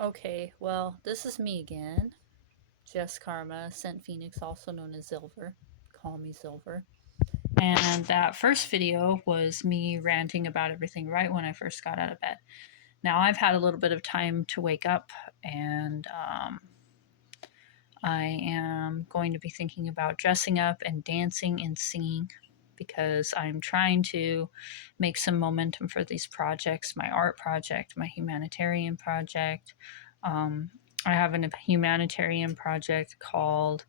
Okay, well, this is me again, Jess Karma, AscentPhenix, also known as Silver. Call me Silver. And that first video was me ranting about everything right when I first got out of bed. Now I've had a little bit of time to wake up, and I am going to be thinking about dressing up and dancing and singing because I'm trying to make some momentum for these projects, my art project, my humanitarian project. Um, I have a humanitarian project called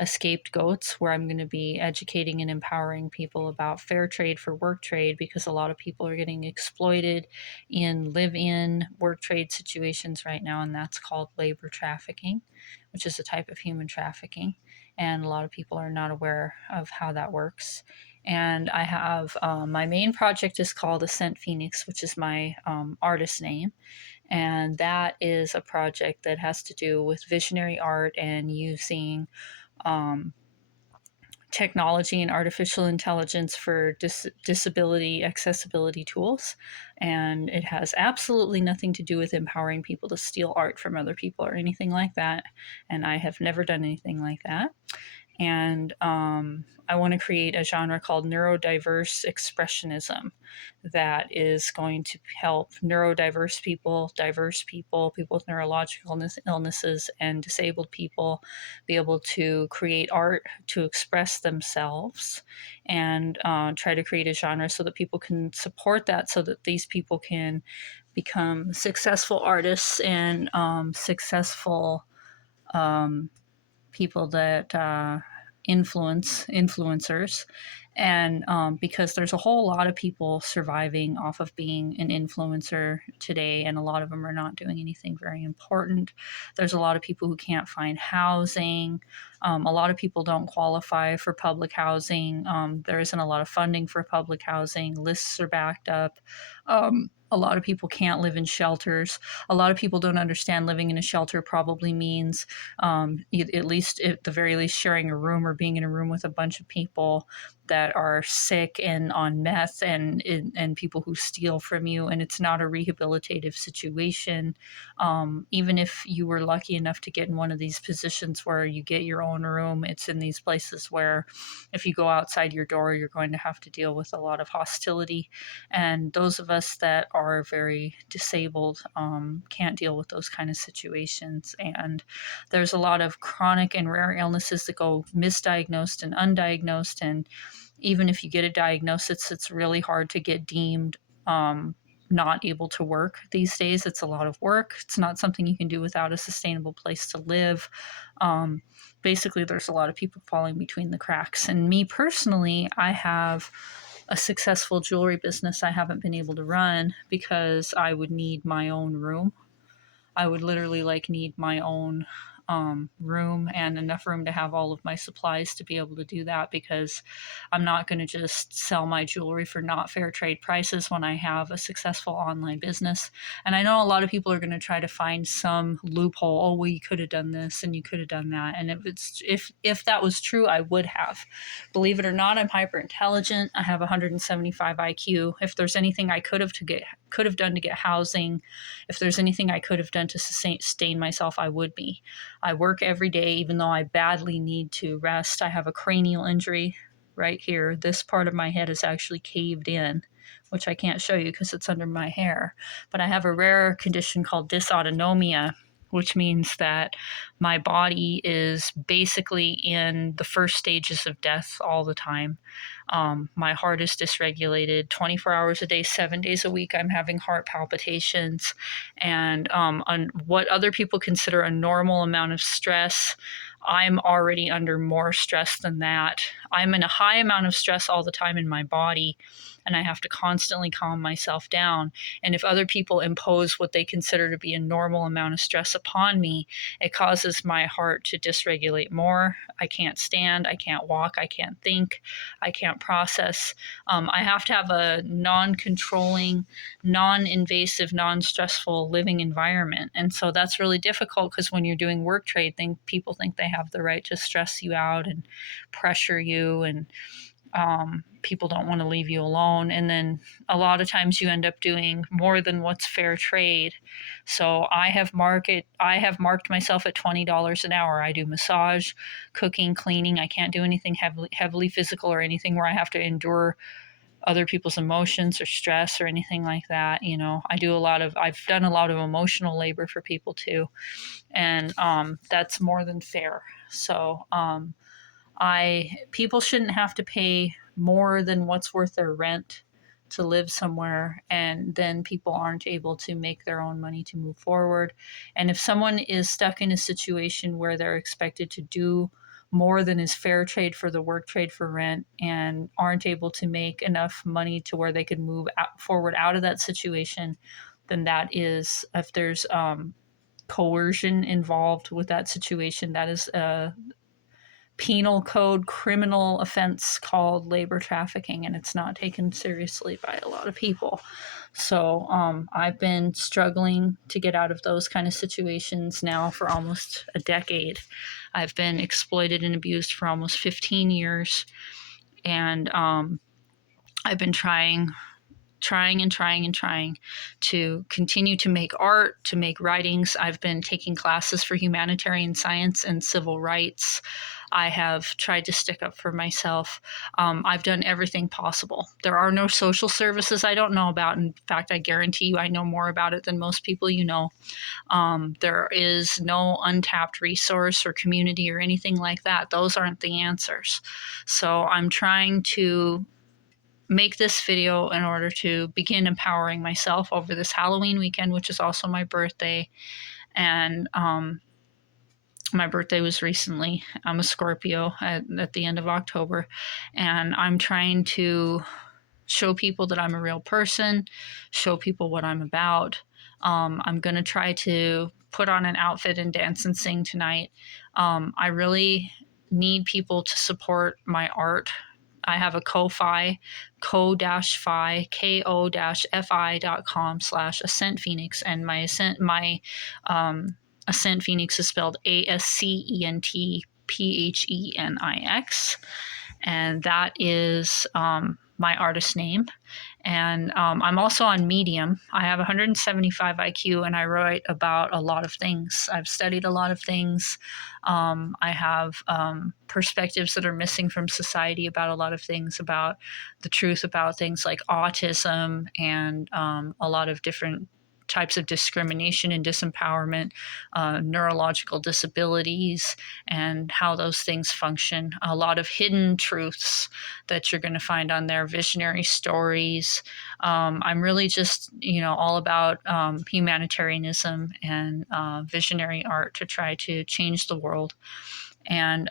EscapedGoats, where I'm going to be educating and empowering people about fair trade for work trade, because a lot of people are getting exploited in live in work trade situations right now, and that's called labor trafficking, which is a type of human trafficking. And a lot of people are not aware of how that works. And I have my main project is called AscentPhenix, which is my artist name. And that is a project that has to do with visionary art and using um, technology and artificial intelligence for disability accessibility tools. And it has absolutely nothing to do with empowering people to steal art from other people or anything like that. And I have never done anything like that. And I want to create a genre called neuro-diverse expressionism that is going to help neurodiverse people, diverse people, people with neurological illnesses, and disabled people be able to create art to express themselves, and try to create a genre so that people can support that, so that these people can become successful artists and successful um, people that influencers. And because there's a whole lot of people surviving off of being an influencer today, and a lot of them are not doing anything very important. There's a lot of people who can't find housing. A lot of people don't qualify for public housing. There isn't a lot of funding for public housing. Lists are backed up. A lot of people can't live in shelters. A lot of people don't understand living in a shelter probably means, at least at the very least, sharing a room or being in a room with a bunch of people that are sick and on meth, and people who steal from you. And it's not a rehabilitative situation. Even if you were lucky enough to get in one of these positions where you get your own room, it's in these places where if you go outside your door, you're going to have to deal with a lot of hostility. And those of us that are very disabled can't deal with those kind of situations. And there's a lot of chronic and rare illnesses that go misdiagnosed and undiagnosed. And even if you get a diagnosis, it's really hard to get deemed not able to work these days. It's a lot of work. It's not something you can do without a sustainable place to live. Um, Basically, there's a lot of people falling between the cracks. And me personally, I have a successful jewelry business I haven't been able to run because I would need my own room. I would literally need my own room, and enough room to have all of my supplies to be able to do that, because I'm not going to just sell my jewelry for not fair trade prices when I have a successful online business. And I know a lot of people are going to try to find some loophole. Oh, well, you could have done this and you could have done that. And if that was true, I would have. Believe it or not, I'm hyper intelligent. I have 175 IQ. If there's anything I could have done to get housing, if there's anything I could have done to sustain myself, I would be. I work every day, even though I badly need to rest. I have a cranial injury right here. This part of my head is actually caved in, which I can't show you because it's under my hair. But I have a rare condition called dysautonomia, which means that my body is basically in the first stages of death all the time. My heart is dysregulated 24 hours a day, 7 days a week. I'm having heart palpitations. And on what other people consider a normal amount of stress, I'm already under more stress than that. I'm in a high amount of stress all the time in my body, and I have to constantly calm myself down. And if other people impose what they consider to be a normal amount of stress upon me, it causes my heart to dysregulate more. I can't stand, I can't walk, I can't think, I can't process. I have to have a non controlling, non invasive, non stressful living environment. And so that's really difficult, because when you're doing work trade, people think they have the right to stress you out and pressure you. And people don't want to leave you alone. And then a lot of times you end up doing more than what's fair trade. So I have marked myself at $20 an hour. I do massage, cooking, cleaning. I can't do anything heavily physical or anything where I have to endure other people's emotions or stress or anything like that. I've done a lot of emotional labor for people too. And that's more than fair. So people shouldn't have to pay more than what's worth their rent to live somewhere, and then people aren't able to make their own money to move forward. And if someone is stuck in a situation where they're expected to do more than is fair trade for the work trade for rent and aren't able to make enough money to where they could move forward out of that situation, then that is, if there's coercion involved with that situation, that is a penal code criminal offense called labor trafficking, and it's not taken seriously by a lot of people. So I've been struggling to get out of those kind of situations now for almost a decade. I've been exploited and abused for almost 15 years, and I've been trying to continue to make art, to make writings. I've been taking classes for humanitarian science and civil rights. I have tried to stick up for myself. I've done everything possible. There are no social services I don't know about. In fact, I guarantee you I know more about it than most people you know. There is no untapped resource or community or anything like that. Those aren't the answers. So I'm trying to make this video in order to begin empowering myself over this Halloween weekend, which is also my birthday. And my birthday was recently. I'm a Scorpio at the end of October, and I'm trying to show people that I'm a real person, show people what I'm about. I'm going to try to put on an outfit and dance and sing tonight. I really need people to support my art. I have a Ko-Fi, ko-fi, ko-fi.com/AscentPhenix, and AscentPhenix is spelled AscentPhenix, and that is my artist name. And I'm also on Medium. I have 175 IQ, and I write about a lot of things. I've studied a lot of things. I have perspectives that are missing from society about a lot of things, about the truth about things like autism and a lot of different types of discrimination and disempowerment, neurological disabilities, and how those things function. A lot of hidden truths that you're going to find on there, visionary stories. I'm really just, all about humanitarianism and visionary art to try to change the world. And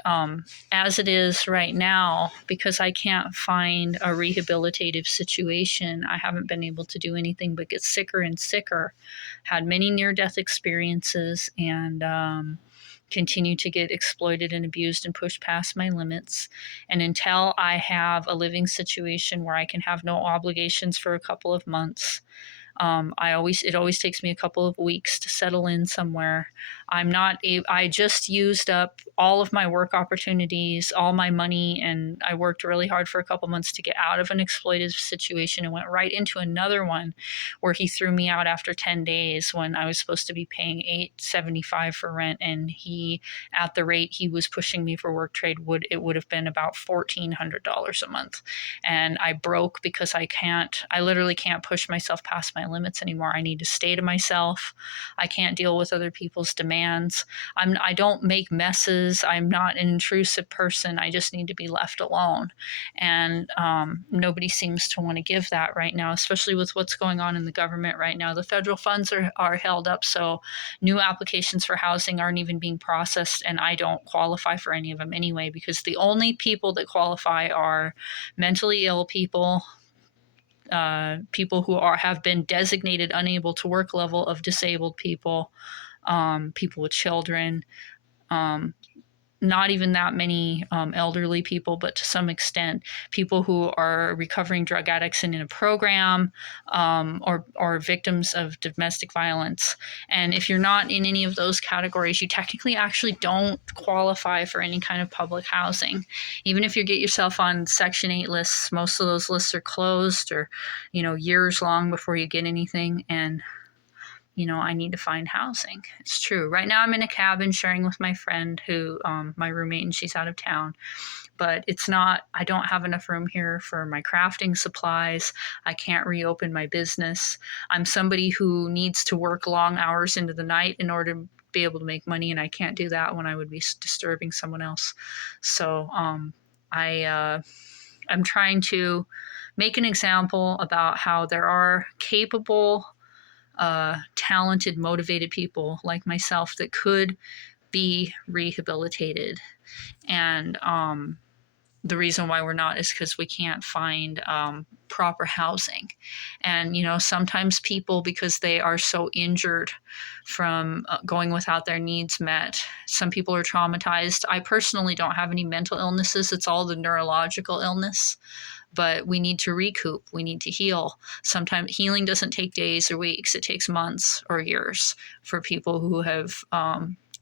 as it is right now, because I can't find a rehabilitative situation, I haven't been able to do anything but get sicker and sicker. Had many near-death experiences, and continue to get exploited and abused and pushed past my limits. And until I have a living situation where I can have no obligations for a couple of months, it always takes me a couple of weeks to settle in somewhere. I just used up all of my work opportunities, all my money, and I worked really hard for a couple months to get out of an exploitative situation and went right into another one where he threw me out after 10 days when I was supposed to be paying $875 for rent, and at the rate he was pushing me for work trade, it would have been about $1,400 a month. And I broke because I literally can't push myself past my limits anymore. I need to stay to myself. I can't deal with other people's demands. I don't make messes. I'm not an intrusive person. I just need to be left alone. And nobody seems to want to give that right now, especially with what's going on in the government right now. The federal funds are held up, so new applications for housing aren't even being processed, and I don't qualify for any of them anyway, because the only people that qualify are mentally ill people, people who have been designated unable to work level of disabled people, people with children, not even that many elderly people, but to some extent, people who are recovering drug addicts and in a program, or victims of domestic violence. And if you're not in any of those categories, you technically actually don't qualify for any kind of public housing. Even if you get yourself on Section 8 lists, most of those lists are closed, or, years long before you get anything. And I need to find housing. It's true. Right now, I'm in a cabin sharing with my friend my roommate, and she's out of town. But I don't have enough room here for my crafting supplies. I can't reopen my business. I'm somebody who needs to work long hours into the night in order to be able to make money, and I can't do that when I would be disturbing someone else. So I'm trying to make an example about how there are capable, talented, motivated people like myself that could be rehabilitated. And the reason why we're not is because we can't find proper housing. And, sometimes people, because they are so injured from going without their needs met, some people are traumatized. I personally don't have any mental illnesses, it's all the neurological illness. But we need to recoup. We need to heal. Sometimes healing doesn't take days or weeks. It takes months or years for people who have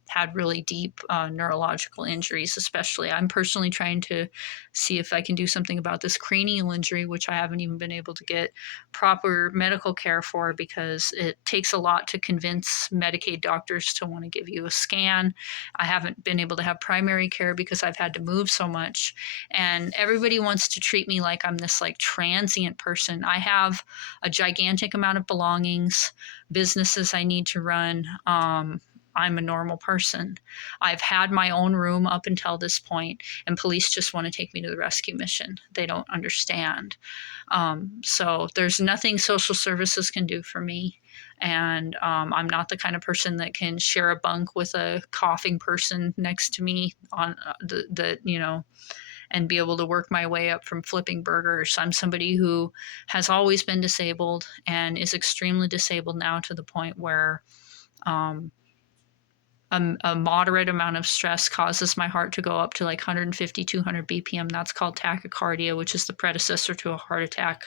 had really deep neurological injuries, especially. I'm personally trying to see if I can do something about this cranial injury, which I haven't even been able to get proper medical care for, because it takes a lot to convince Medicaid doctors to want to give you a scan. I haven't been able to have primary care because I've had to move so much. And everybody wants to treat me like I'm this transient person. I have a gigantic amount of belongings, businesses I need to run. I'm a normal person. I've had my own room up until this point, and police just want to take me to the rescue mission. They don't understand. So there's nothing social services can do for me. And I'm not the kind of person that can share a bunk with a coughing person next to me on and be able to work my way up from flipping burgers. I'm somebody who has always been disabled and is extremely disabled now, to the point where a moderate amount of stress causes my heart to go up to 150, 200 BPM. That's called tachycardia, which is the predecessor to a heart attack.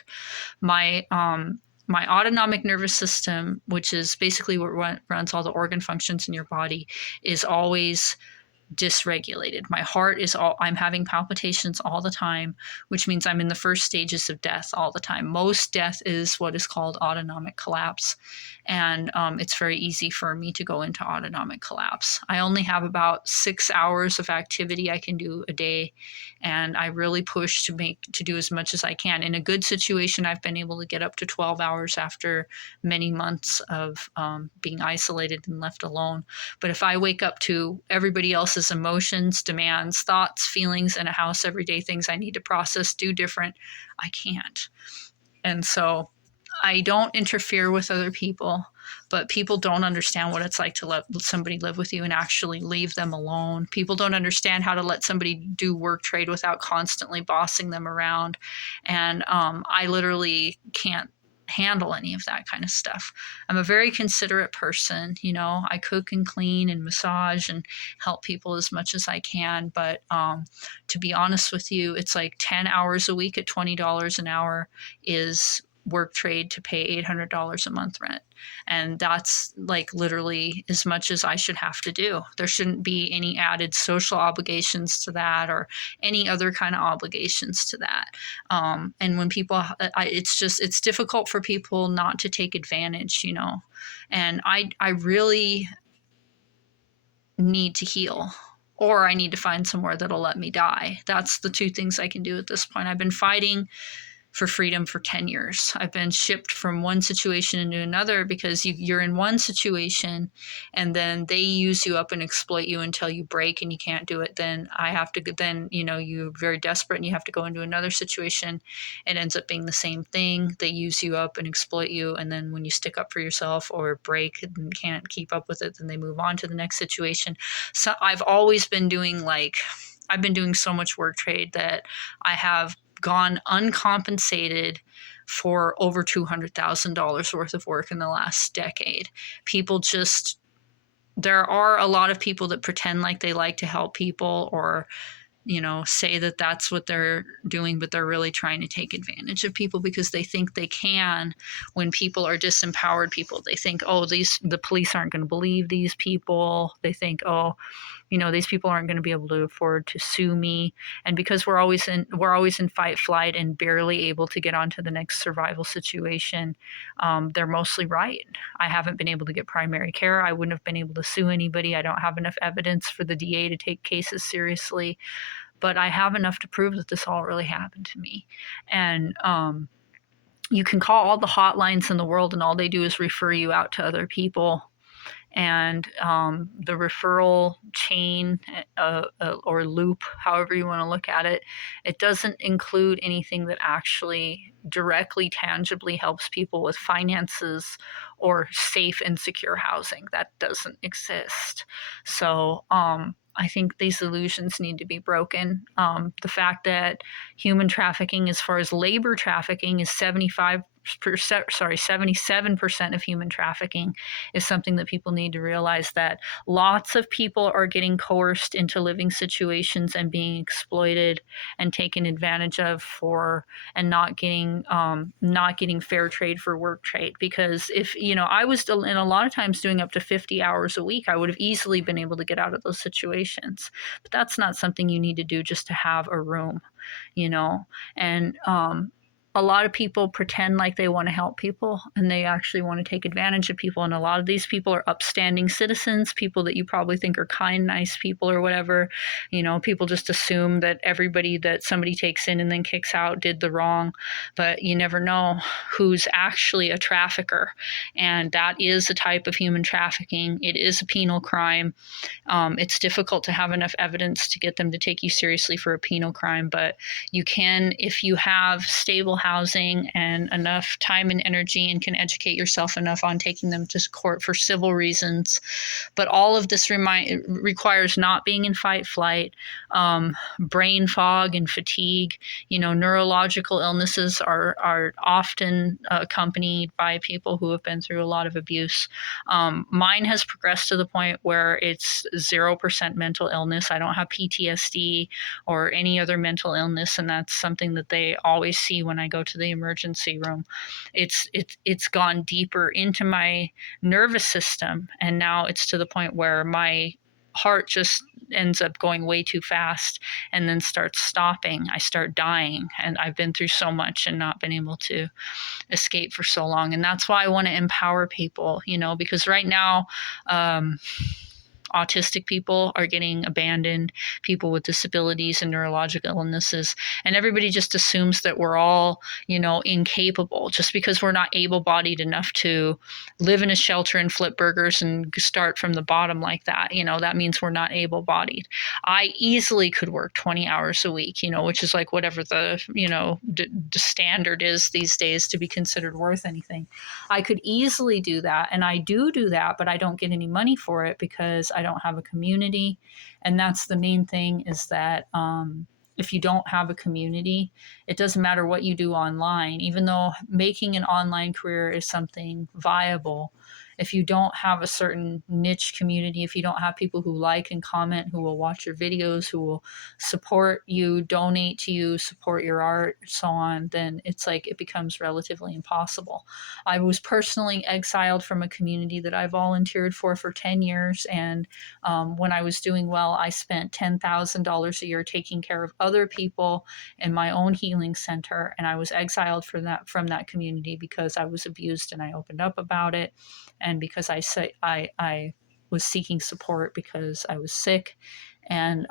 My autonomic nervous system, which is basically what runs all the organ functions in your body, is always dysregulated. My heart I'm having palpitations all the time, which means I'm in the first stages of death all the time. Most death is what is called autonomic collapse. And it's very easy for me to go into autonomic collapse. I only have about 6 hours of activity I can do a day. And I really push to do as much as I can. In a good situation, I've been able to get up to 12 hours after many months of being isolated and left alone. But if I wake up to everybody else's emotions, demands, thoughts, feelings in a house every day, things I need to process, do different, I can't. And so I don't interfere with other people, but people don't understand what it's like to let somebody live with you and actually leave them alone. People don't understand how to let somebody do work trade without constantly bossing them around. And I literally can't handle any of that kind of stuff. I'm a very considerate person. I cook and clean and massage and help people as much as I can. But to be honest with you, it's 10 hours a week at $20 an hour is work trade to pay $800 a month rent. And that's literally as much as I should have to do. There shouldn't be any added social obligations to that, or any other kind of obligations to that. And when people, it's difficult for people not to take advantage, and I really need to heal, or I need to find somewhere that'll let me die. That's the two things I can do at this point. I've been fighting for freedom for 10 years. I've been shipped from one situation into another, because you're in one situation and then they use you up and exploit you until you break and you can't do it. Then you're very desperate and you have to go into another situation. It ends up being the same thing. They use you up and exploit you. And then when you stick up for yourself or break and can't keep up with it, then they move on to the next situation. So I've always been doing I've been doing so much work trade that I have gone uncompensated for over $200,000 worth of work in the last decade. People just there are a lot of people that pretend like they like to help people, or say that that's what they're doing, but they're really trying to take advantage of people because they think they can. When people are disempowered people, they think, oh, the police aren't going to believe these people. They think, oh, these people aren't going to be able to afford to sue me. And because we're always in fight flight and barely able to get onto the next survival situation, they're mostly right. I haven't been able to get primary care. I wouldn't have been able to sue anybody. I don't have enough evidence for the DA to take cases seriously, but I have enough to prove that this all really happened to me. And you can call all the hotlines in the world, and all they do is refer you out to other people. And the referral chain or loop, however you want to look at it, it doesn't include anything that actually directly, tangibly helps people with finances or safe and secure housing. That doesn't exist. So I think these illusions need to be broken. The fact that human trafficking, as far as labor trafficking, is 77% of human trafficking, is something that people need to realize, that lots of people are getting coerced into living situations and being exploited and taken advantage of and not getting fair trade for work trade. Because if I was still in a lot of times doing up to 50 hours a week, I would have easily been able to get out of those situations. But that's not something you need to do just to have a room, and a lot of people pretend like they want to help people, and they actually want to take advantage of people. And a lot of these people are upstanding citizens, people that you probably think are kind, nice people or whatever. People just assume that everybody that somebody takes in and then kicks out did the wrong, but you never know who's actually a trafficker. And that is a type of human trafficking. It is a penal crime. It's difficult to have enough evidence to get them to take you seriously for a penal crime, but you can, if you have stable housing and enough time and energy and can educate yourself enough on taking them to court for civil reasons. But all of this requires not being in fight flight, brain fog and fatigue. Neurological illnesses are often accompanied by people who have been through a lot of abuse. Mine has progressed to the point where it's 0% mental illness. I don't have PTSD or any other mental illness, and that's something that they always see when I go to the emergency room. It's gone deeper into my nervous system, and now it's to the point where my heart just ends up going way too fast and then starts stopping. I start dying, and I've been through so much and not been able to escape for so long. And that's why I want to empower people, because right now autistic people are getting abandoned, people with disabilities and neurological illnesses, and everybody just assumes that we're all, incapable just because we're not able-bodied enough to live in a shelter and flip burgers and start from the bottom like that. That means we're not able-bodied. I easily could work 20 hours a week, which is like whatever the, the standard is these days to be considered worth anything. I could easily do that, and I do that, but I don't get any money for it because I don't have a community. And that's the main thing, is that if you don't have a community, it doesn't matter what you do online. Even though making an online career is something viable, if you don't have a certain niche community, if you don't have people who like and comment, who will watch your videos, who will support you, donate to you, support your art, so on, then it's like it becomes relatively impossible. I was personally exiled from a community that I volunteered for 10 years. And when I was doing well, I spent $10,000 a year taking care of other people in my own healing center. And I was exiled from that community because I was abused, and I opened up about it. And because I was seeking support because I was sick, and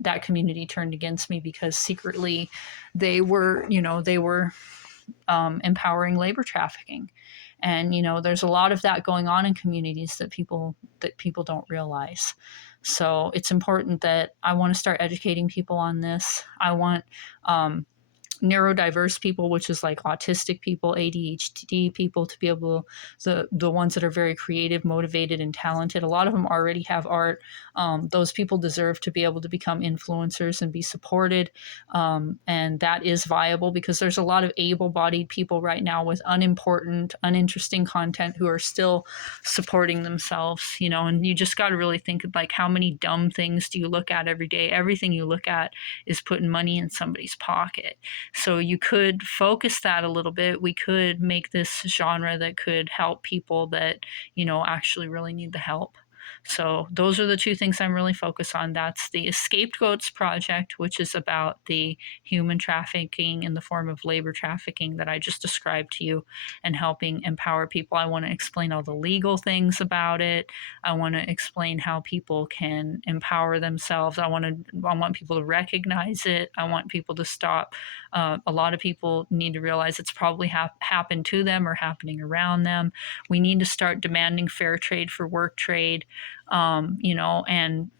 that community turned against me because secretly they were empowering labor trafficking. And there's a lot of that going on in communities that people don't realize. So it's important that I want to start educating people on this. I want neurodiverse people, which is like autistic people, ADHD people, to be able, the ones that are very creative, motivated, and talented. A lot of them already have art. Those people deserve to be able to become influencers and be supported. And that is viable because there's a lot of able-bodied people right now with unimportant, uninteresting content who are still supporting themselves, you know, and you just got to really think of like how many dumb things do you look at every day? Everything you look at is putting money in somebody's pocket. So you could focus that a little bit. We could make this genre that could help people that, you know, actually really need the help. So those are the two things I'm really focused on. That's the EscapedGoats project, which is about the human trafficking in the form of labor trafficking that I just described to you, and helping empower people. I want to explain all the legal things about it. I want to explain how people can empower themselves. I want people to recognize it. I want people to stop. A lot of people need to realize it's probably happened to them or happening around them. We need to start demanding fair trade for work trade, you know, and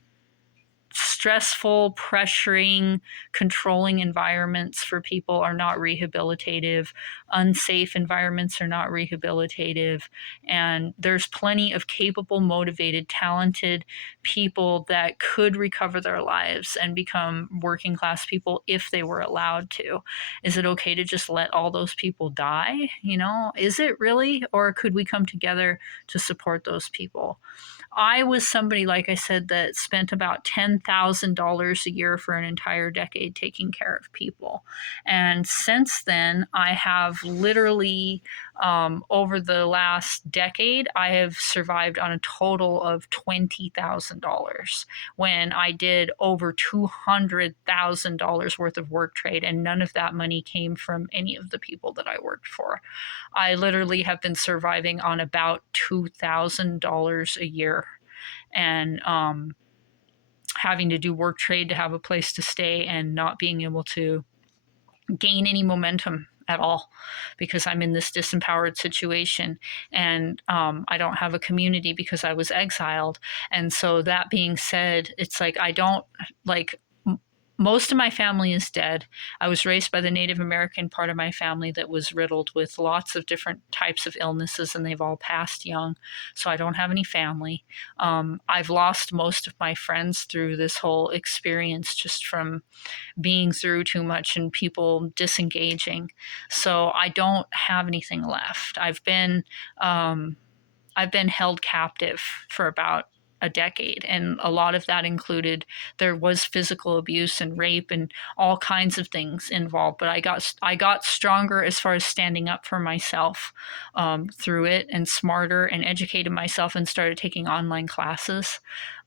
stressful, pressuring, controlling environments for people are not rehabilitative. Unsafe environments are not rehabilitative. And there's plenty of capable, motivated, talented people that could recover their lives and become working class people if they were allowed to. Is it okay to just let all those people die? You know, is it really? Or could we come together to support those people? I was somebody, like I said, that spent about $10,000 a year for an entire decade taking care of people. And since then, I have literally, over the last decade, I have survived on a total of $20,000 when I did over $200,000 worth of work trade, and none of that money came from any of the people that I worked for. I literally have been surviving on about $2,000 a year, and having to do work trade to have a place to stay and not being able to gain any momentum at all because I'm in this disempowered situation, and I don't have a community because I was exiled. And so that being said, it's like I don't like most of my family is dead. I was raised by the Native American part of my family that was riddled with lots of different types of illnesses, and they've all passed young. So I don't have any family. I've lost most of my friends through this whole experience just from being through too much and people disengaging. So I don't have anything left. I've been held captive for about a decade, and a lot of that included there was physical abuse and rape and all kinds of things involved. But I got stronger as far as standing up for myself through it, and smarter, and educated myself, and started taking online classes.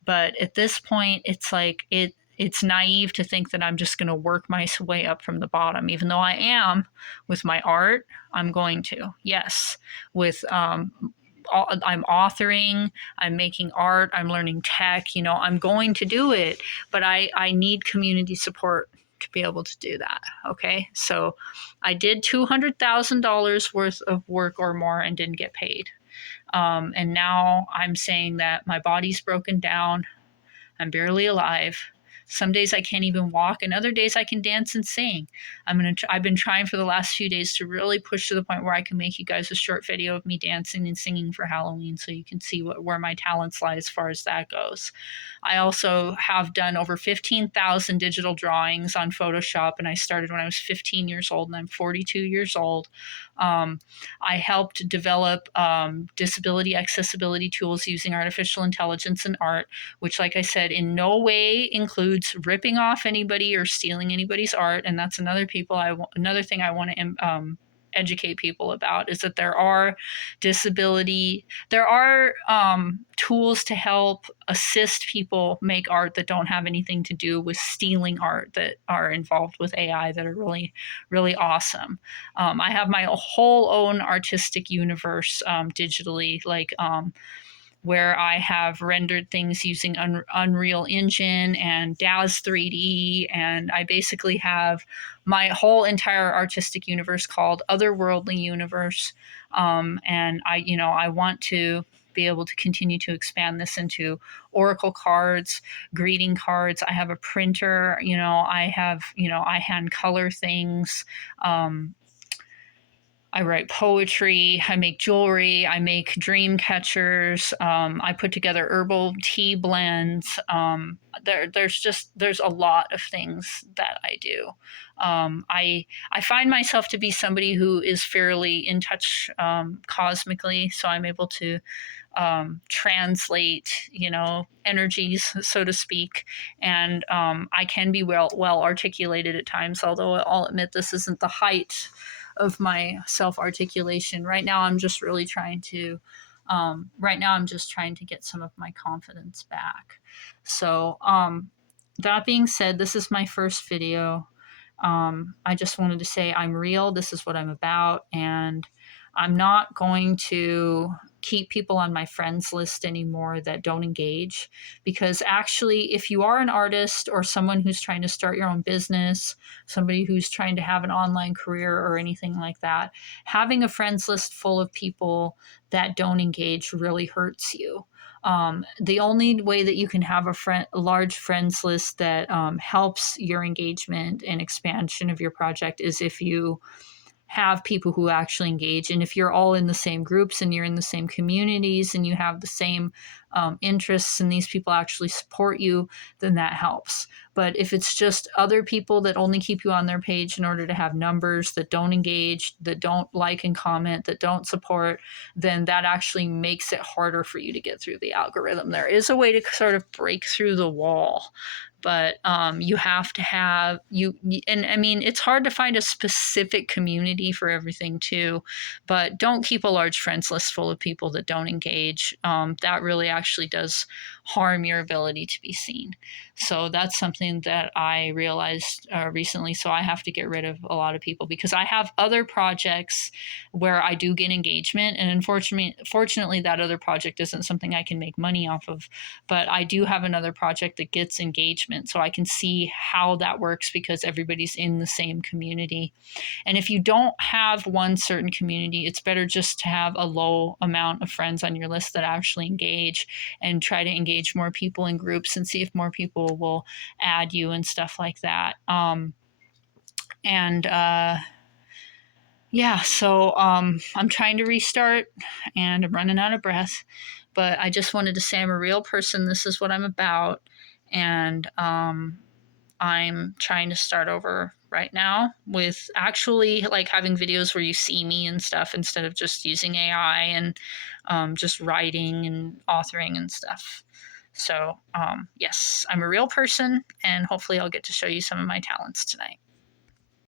But at this point, it's like it's naive to think that I'm just going to work my way up from the bottom, even though I am with my art. I'm going to, yes, with I'm authoring, I'm making art, I'm learning tech, you know, I'm going to do it, but I need community support to be able to do that. Okay. So I did $200,000 worth of work or more and didn't get paid. And now I'm saying that my body's broken down. I'm barely alive. Some days I can't even walk, and other days I can dance and sing. I've been trying for the last few days to really push to the point where I can make you guys a short video of me dancing and singing for Halloween, so you can see where my talents lie as far as that goes. I also have done over 15,000 digital drawings on Photoshop, and I started when I was 15 years old, and I'm 42 years old. I helped develop disability accessibility tools using artificial intelligence and art, which, like I said, in no way includes ripping off anybody or stealing anybody's art. And that's another thing I want to educate people about, is that there are tools to help assist people make art that don't have anything to do with stealing art, that are involved with AI, that are really, really awesome. I have my whole own artistic universe digitally, where I have rendered things using Unreal Engine and DAZ 3D, and I basically have my whole entire artistic universe called Otherworldly Universe. And I want to be able to continue to expand this into oracle cards, greeting cards. I have a printer, I hand color things. I write poetry, I make jewelry, I make dream catchers, I put together herbal tea blends. There's a lot of things that I do. I find myself to be somebody who is fairly in touch cosmically, so I'm able to translate, energies, so to speak, and I can be well articulated at times. Although I'll admit this isn't the height of my self articulation right now. Right now I'm just trying to get some of my confidence back. So that being said, this is my first video. I just wanted to say I'm real. This is what I'm about, and I'm not going to keep people on my friends list anymore that don't engage, because actually, if you are an artist or someone who's trying to start your own business, somebody who's trying to have an online career or anything like that, having a friends list full of people that don't engage really hurts you. The only way that you can have a large friends list that helps your engagement and expansion of your project is if you have people who actually engage. And if you're all in the same groups and you're in the same communities and you have the same interests and these people actually support you, then that helps. But if it's just other people that only keep you on their page in order to have numbers, that don't engage, that don't like and comment, that don't support, then that actually makes it harder for you to get through the algorithm. There is a way to sort of break through the wall, but you have to have and I mean, it's hard to find a specific community for everything too, but don't keep a large friends list full of people that don't engage. That really actually does harm your ability to be seen. So that's something that I realized recently. So I have to get rid of a lot of people because I have other projects where I do get engagement, and fortunately that other project isn't something I can make money off of, but I do have another project that gets engagement, so I can see how that works because everybody's in the same community. And if you don't have one certain community, it's better just to have a low amount of friends on your list that actually engage, and try to engage more people in groups and see if more people will add you and stuff like that. So I'm trying to restart and I'm running out of breath, but I just wanted to say I'm a real person. This is what I'm about. And I'm trying to start over right now with actually like having videos where you see me and stuff instead of just using AI and just writing and authoring and stuff. So yes, I'm a real person, and hopefully I'll get to show you some of my talents tonight.